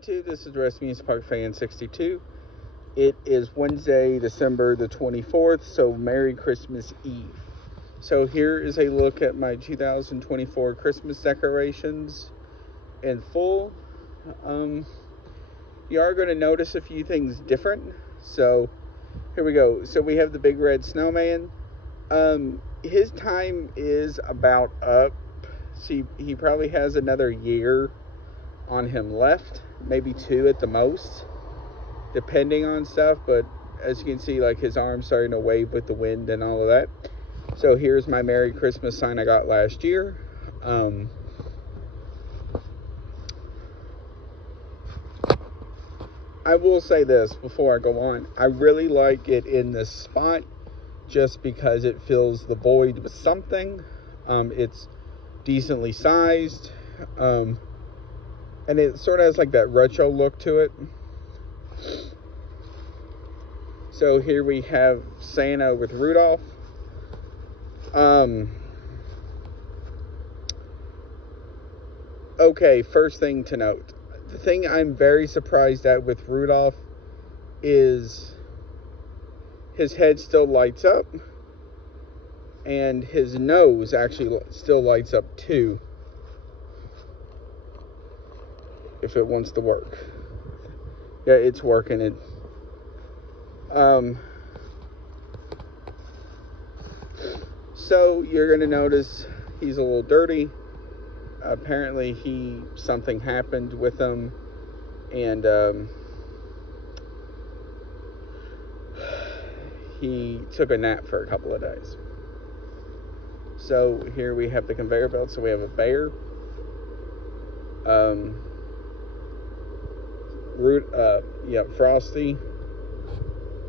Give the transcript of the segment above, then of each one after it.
YouTube, this is Rest Music Park Fan 62. It is Wednesday, December the 24th, so Merry Christmas Eve. So here is a look at my 2024 Christmas decorations in full. You are going to notice a few things different. So here we go. So we have the big red snowman. His time is about up. See, he probably has another year on him left, maybe 2 at the most, depending on stuff. But as you can see, like, his arm's starting to wave with the wind and all of that. So here's my Merry Christmas sign I got last year. I will say this before I go on. I really like it in this spot just because it fills the void with something. It's decently sized. And it sort of has like that retro look to it. So here we have Santa with Rudolph. Okay, first thing to note. The thing I'm very surprised at with Rudolph is his head still lights up. And his nose actually still lights up too, if it wants to work. Yeah, it's working. It so you're gonna notice he's a little dirty. Apparently something happened with him, and he took a nap for a couple of days. So here we have the conveyor belt. So we have a bear, Frosty,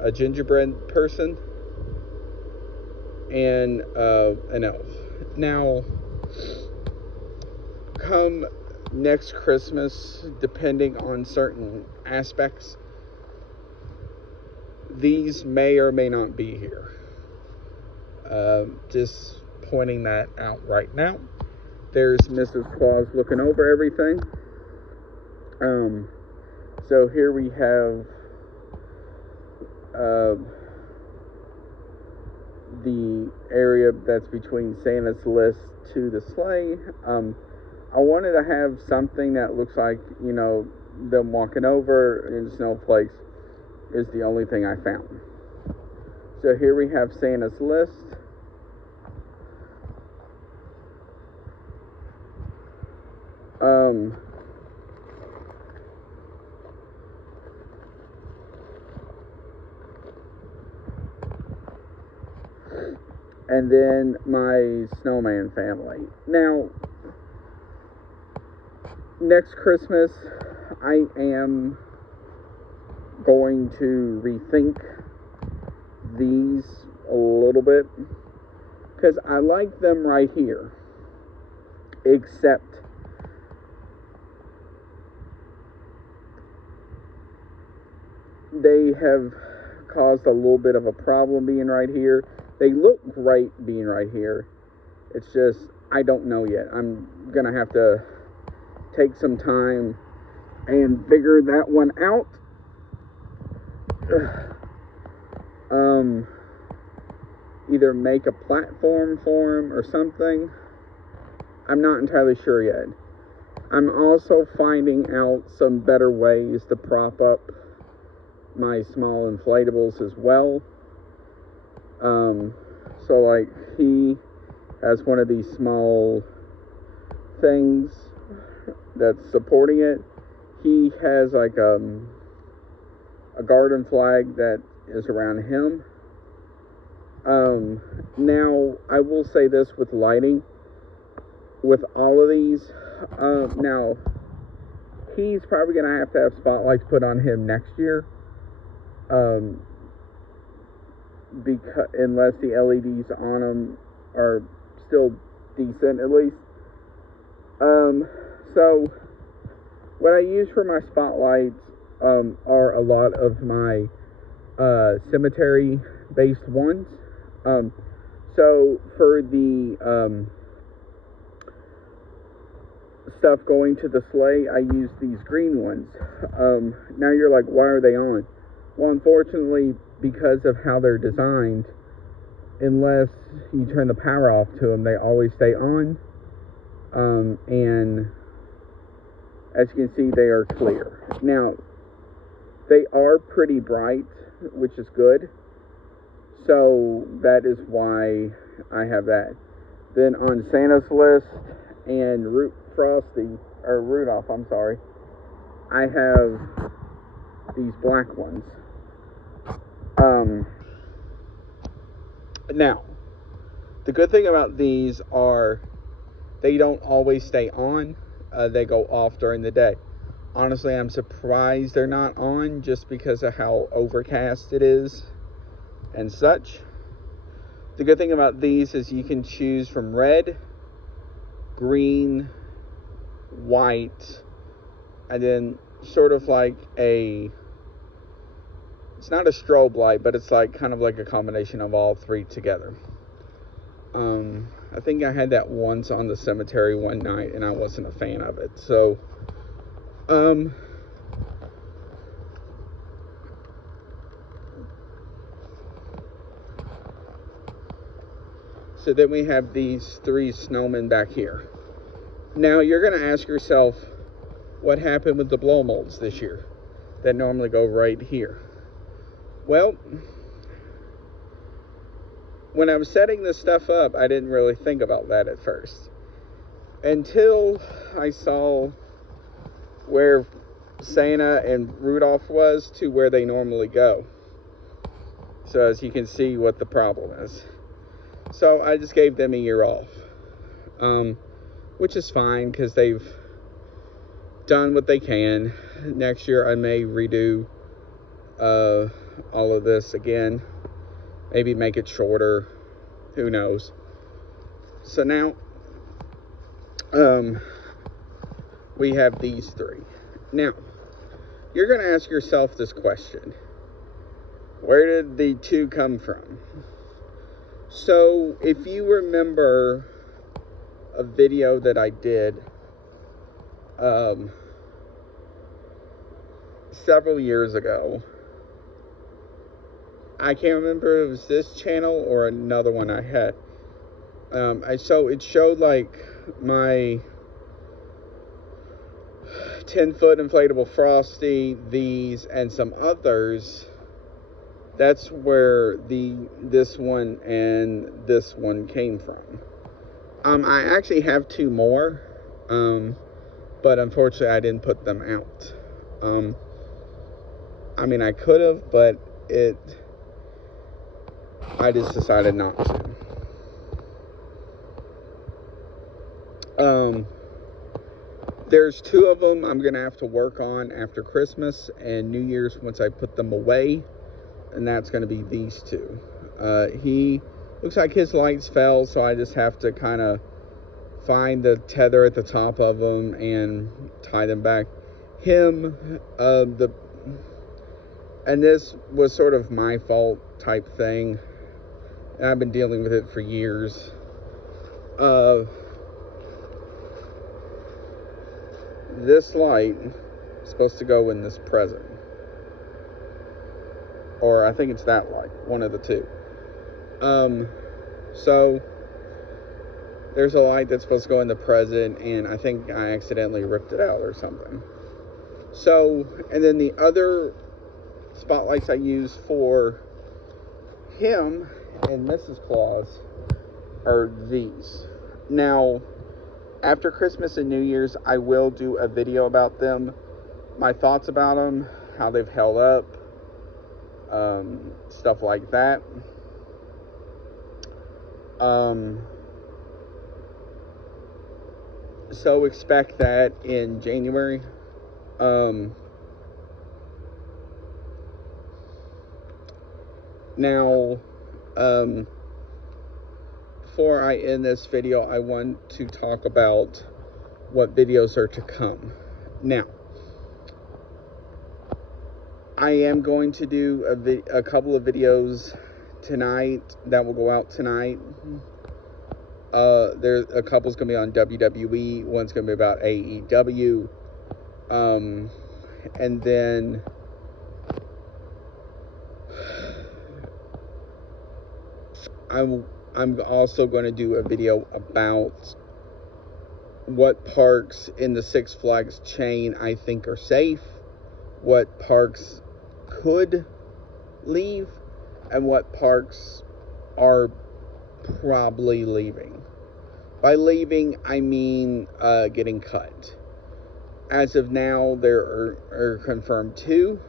a gingerbread person, and an elf. Now, come next Christmas, depending on certain aspects, these may or may not be here. Just pointing that out right now. There's Mrs. Claus looking over everything. So here we have the area that's between Santa's list to the sleigh. I wanted to have something that looks like, them walking over, and snowflakes is the only thing I found. So here we have Santa's list. And then my snowman family. Now, next Christmas, I am going to rethink these a little bit, because I like them right here, except they have caused a little bit of a problem being right here. They look great being right here. It's just, I don't know yet. I'm going to have to take some time and figure that one out. Either make a platform for them or something. I'm not entirely sure yet. I'm also finding out some better ways to prop up my small inflatables as well. So like, he has one of these small things that's supporting it. He has like a garden flag that is around him. Now I will say this with lighting, with all of these, now he's probably gonna have to have spotlights put on him next year. Because unless the LEDs on them are still decent, at least. So what I use for my spotlights are a lot of my cemetery based ones. So for the stuff going to the sleigh, I use these green ones. Now you're like, why are they on? Well, unfortunately, because of how they're designed, unless you turn the power off to them, they always stay on. And as you can see, they are clear. Now, they are pretty bright, which is good. So that is why I have that. Then on Santa's list and Rudolph, I'm sorry, I have these black ones. Now, the good thing about these are they don't always stay on. They go off during the day. Honestly, I'm surprised they're not on just because of how overcast it is and such. The good thing about these is you can choose from red, green, white, and then sort of like it's not a strobe light, but it's like kind of like a combination of all three together. I think I had that once on the cemetery one night, and I wasn't a fan of it. So, so then we have these three snowmen back here. Now, you're going to ask yourself, what happened with the blow molds this year that normally go right here? Well, when I was setting this stuff up, I didn't really think about that at first. Until I saw where Santa and Rudolph was to where they normally go. So as you can see what the problem is. So I just gave them a year off. Which is fine because they've done what they can. Next year I may redo all of this again. Maybe make it shorter. Who knows? So now we have these three. Now, you're going to ask yourself this question. Where did the two come from? So, if you remember a video that I did several years ago, I can't remember if it was this channel or another one I had. So it showed like my 10-foot inflatable Frosty, these, and some others. That's where this one and this one came from. I actually have two more, but unfortunately I didn't put them out. I mean, I could have, but I just decided not to. There's two of them I'm going to have to work on after Christmas and New Year's once I put them away. And that's going to be these two. He looks like his lights fell, so I just have to kind of find the tether at the top of them and tie them back. And this was sort of my fault type thing. And I've been dealing with it for years. This light is supposed to go in this present. Or I think it's that light, one of the two. So there's a light that's supposed to go in the present, and I think I accidentally ripped it out or something. So, and then the other spotlights I use for him and Mrs. Claus are these. Now, after Christmas and New Year's, I will do a video about them, my thoughts about them, how they've held up, stuff like that. So expect that in January. Now, before I end this video, I want to talk about what videos are to come. Now, I am going to do a couple of videos tonight that will go out tonight. There's a couple's gonna be on WWE. One's gonna be about AEW. And then I'm also going to do a video about what parks in the Six Flags chain I think are safe, what parks could leave, and what parks are probably leaving. By leaving, I mean getting cut. As of now, there are confirmed 2.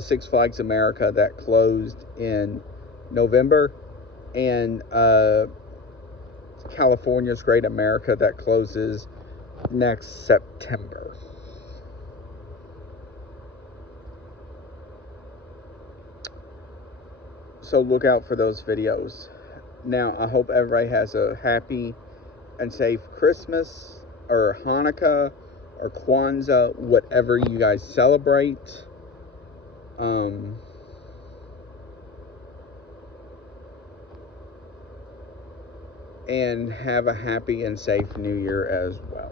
Six Flags America that closed in November, and California's Great America that closes next September. So look out for those videos. Now, I hope everybody has a happy and safe Christmas, or Hanukkah, or Kwanzaa, whatever you guys celebrate. And have a happy and safe New Year as well.